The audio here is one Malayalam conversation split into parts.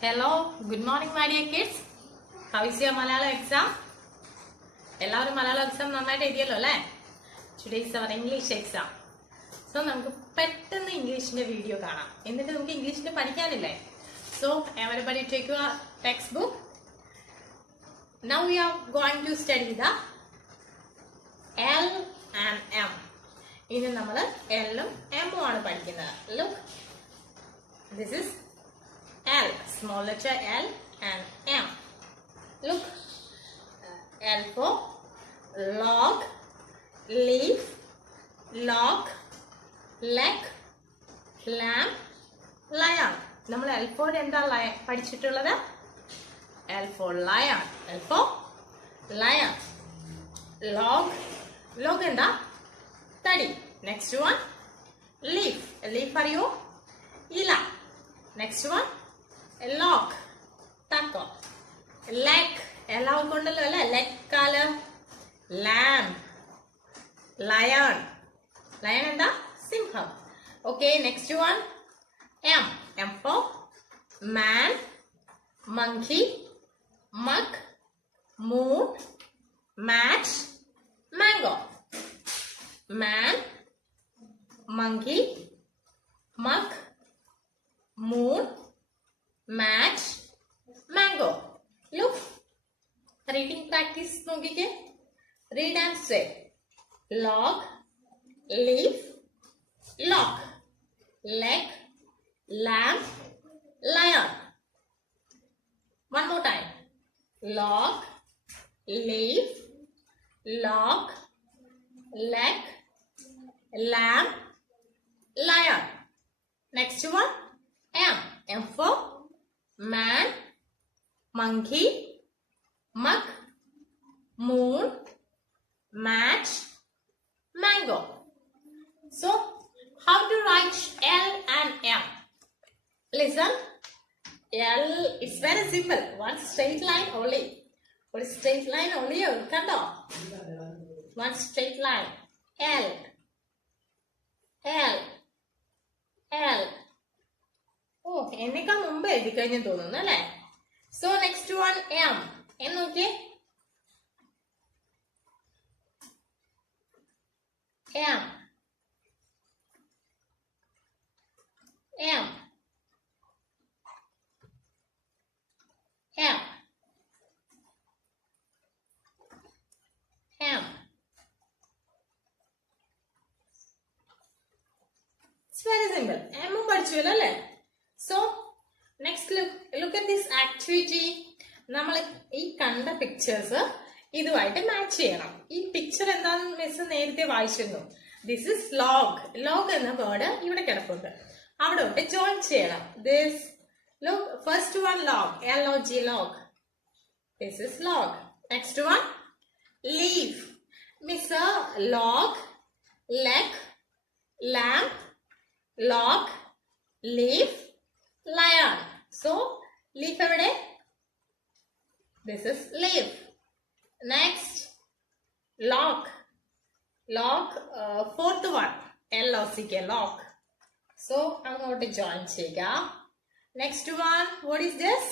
Hello, good morning my dear kids. How is your Malayalam exam? എല്ലാവരും മലയാളം എക്സാം നന്നായിട്ട് എഴുതിയല്ലോ അല്ലേ? Today is our English exam. So നമുക്ക് പെട്ടെന്ന് ഇംഗ്ലീഷിന്റെ വീഡിയോ കാണാം. എന്നിട്ട് നമുക്ക് ഇംഗ്ലീഷിന്റെ പഠിക്കാനില്ലേ? So everybody take your textbook. Now we are going to study the L and M. ഇനി നമ്മൾ L ഉം M ഉം ആണ് പഠിക്കുന്നത്. Look, this is L, small letter L and M. Look, L for log, leaf, log, leg, lamb, lion. നമ്മൾ L for എന്താ പഠിച്ചിട്ടുള്ളത്? L for lion. L for lion. Log, log എന്താ? തടി. Next one, leaf. Leaf അറിയോ? ഇല. Next one, log, തക്കം. Leg, എല്ലാവർക്കും ഉണ്ടല്ലോ അല്ലേ? leg കാല്. Lamb, lion. Lion എന്താ? സിംഹം. Okay, next one, M. M for man, monkey, mug, moon, match, mango. Man, monkey, mug, moon, match, mango. Look, reading practice നോക്കിക്കേ. Read and say. Log, leaf, log, leg, lamb, lion. One more time. Log, leaf, log, leg, lamb, lion. Next one, M. M for man, monkey, mug, moon, match, mango. So, how to write L and M? Listen, L, it's very simple. One straight line only. One straight line only. One straight line. L, L, L. Oh, എന്നേക്കാൾ മുമ്പ് എഴുതി കഴിഞ്ഞു തോന്നുന്നു അല്ലേ? So next one, M. M നോക്കിയേ. M, M, M, M. It's very simple. M പഠിച്ചുവല്ലോ അല്ലേ? So next look at this activity. നമ്മൾ ഈ കണ്ട പിക്ചേഴ്സ് ഇതുമായിട്ട് മാച്ച് ചെയ്യണം. ഈ പിക്ചർ എന്താണെന്ന് മിസ് നേരത്തെ വായിച്ചിരുന്നു. This is log. ലോഗ് എന്ന വേർഡ് ഇവിടെ കിടപ്പുണ്ട്. അവിടെ തൊട്ട് ജോയിൻ ചെയ്യണം. This look, first one log, LOG, log. This is log. Next one leaf. Miss log, leg, lamb, log, leaf, lion. So leaf എവിടെ? This is leaf. Next, log. Log, fourth one, LOCK, log. So I'm going to join chega. Next one, what is this?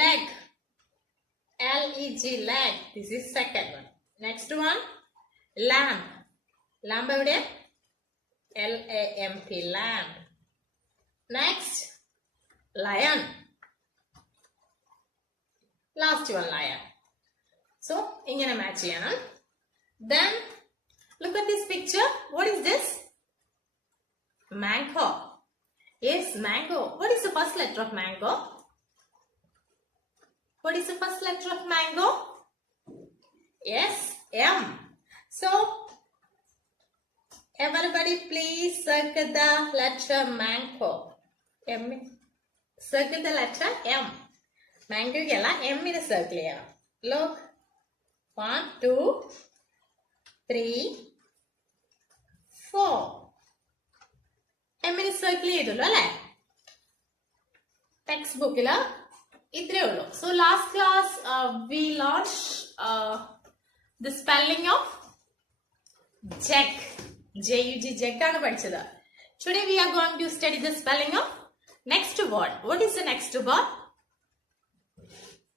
Leg. LEG, leg. This is second one. Next one, lamb. Lamb evide? LAMP, lamb. Next, lion. Last one, lion. So ingane match cheyanam. Then look at this picture. What is this? Mango. Yes, mango. What is the first letter of mango? What is the first letter of mango? Yes, M. So everybody please circle the letter mango. M. Circle the letter M. മാംഗോയ്ക്കല്ല, എമ്മിന് സർക്കിൾ ചെയ്യണം. ലോക്ക് 1, 2, 3, 4. എമ്മിന് സർക്കിൾ ചെയ്തല്ലോ അല്ലേ? ടെക്സ്റ്റ് ബുക്കില് ഇത്രയേ ഉള്ളൂ. So last class we launch the spelling of jug. JUG, jug ആണ് പഠിച്ചത്. Today we are going to study the spelling of next word. What is the next word?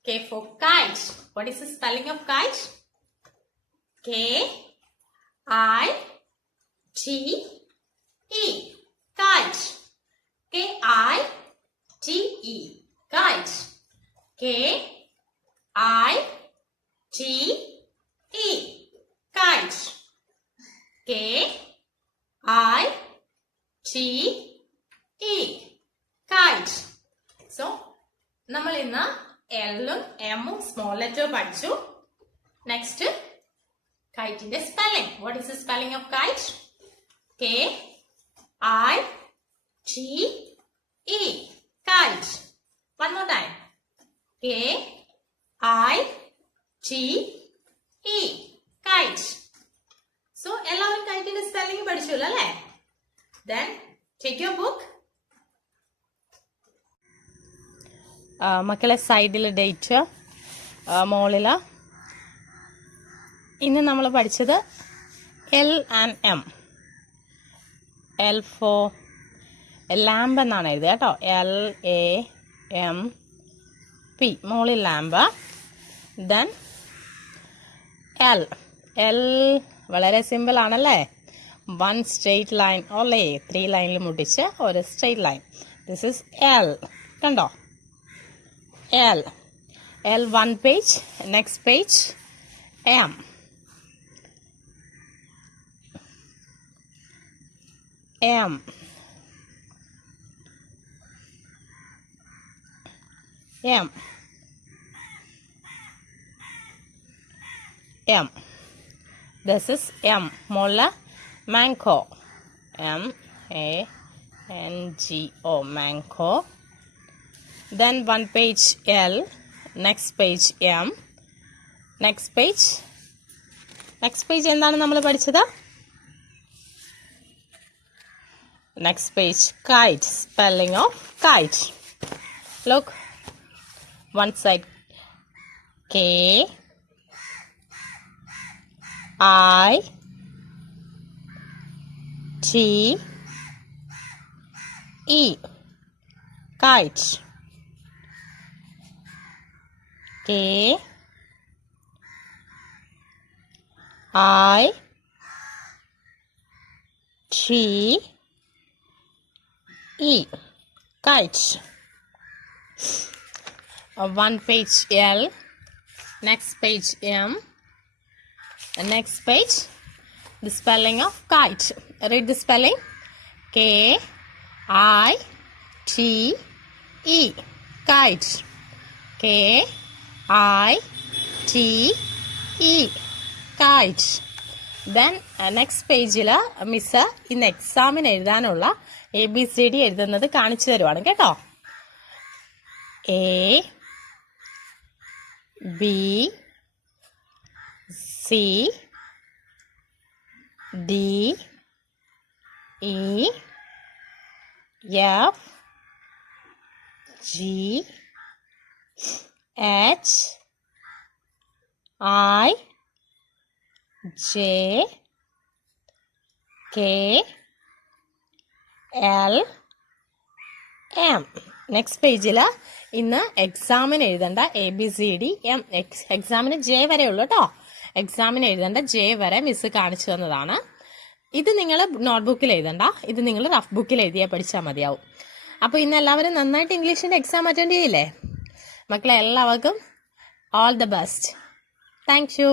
K for kite. What is the spelling of kite? K-I-T-E. Kite. K-I-T-E. Kite. K-I-T-E. Kite. K-I-T-E. Kite. So, നമ്മൾ ഇന്ന് എല്ലും എമ്മും സ്മോൾ ലെറ്റർ പഠിച്ചു. നെക്സ്റ്റ് കൈറ്റിന്റെ spelling. What is the spelling of kite? K-I-T-E. Kite. One more time. K-I-T-E. Kite. So, എല്ലാവരും കൈറ്റിന്റെ സ്പെല്ലിംഗ് പഠിച്ചല്ലോ അല്ലേ? Then, take your book. മക്കളെ സൈഡിൽ ഡേറ്റ്, മോളിൽ ഇന്ന് നമ്മൾ പഠിച്ചത് L and M. L for lamp എന്നാണ് എഴുതുക കേട്ടോ. LAMP മോളിൽ ലാമ്പ്. Then L. എൽ വളരെ സിമ്പിൾ ആണല്ലേ. 1 സ്ട്രെയിറ്റ് ലൈൻ ഓളേ 3 ലൈനിൽ മുട്ടിച്ച് ഒരു straight line. This is L. കണ്ടോ? L. L one page, next page M. M. M. M. This is M. Mola mango. M-A-N-G-O. Mango. Then one page L, next page M, next page എന്താണ് നമ്മൾ പഠിച്ചത്? Next page kite, spelling of kite. Look, one side K I T E, kite. K I T E, kite. One page L, next page M, and next page the spelling of kite. Read the spelling. K I T E, kite. K I-T-E, kite. Then next പേജിൽ മിസ് ഇന്ന് എക്സാമിന് എഴുതാനുള്ള ABCD എഴുതുന്നത് കാണിച്ചു തരുവാണ് കേട്ടോ. A B C D E F G H I J K L M. Next പേജിൽ ഇന്ന് എക്സാമിന് എഴുതേണ്ട ABCD എക്സാമിന് J വരെ ഉള്ളൂ കേട്ടോ. എക്സാമിന് എഴുതേണ്ട J വരെ മിസ് കാണിച്ചു തന്നതാണ്. ഇത് നിങ്ങൾ നോട്ട്ബുക്കിൽ എഴുതണ്ട, ഇത് നിങ്ങൾ റഫ് ബുക്കിൽ എഴുതിയാൽ പഠിച്ചാൽ മതിയാവും. അപ്പോൾ ഇന്ന് എല്ലാവരും നന്നായിട്ട് ഇംഗ്ലീഷിൻ്റെ എക്സാം അറ്റൻഡ് ചെയ്യില്ലേ? മക്കളെ എല്ലാവർക്കും all the best. Thank you.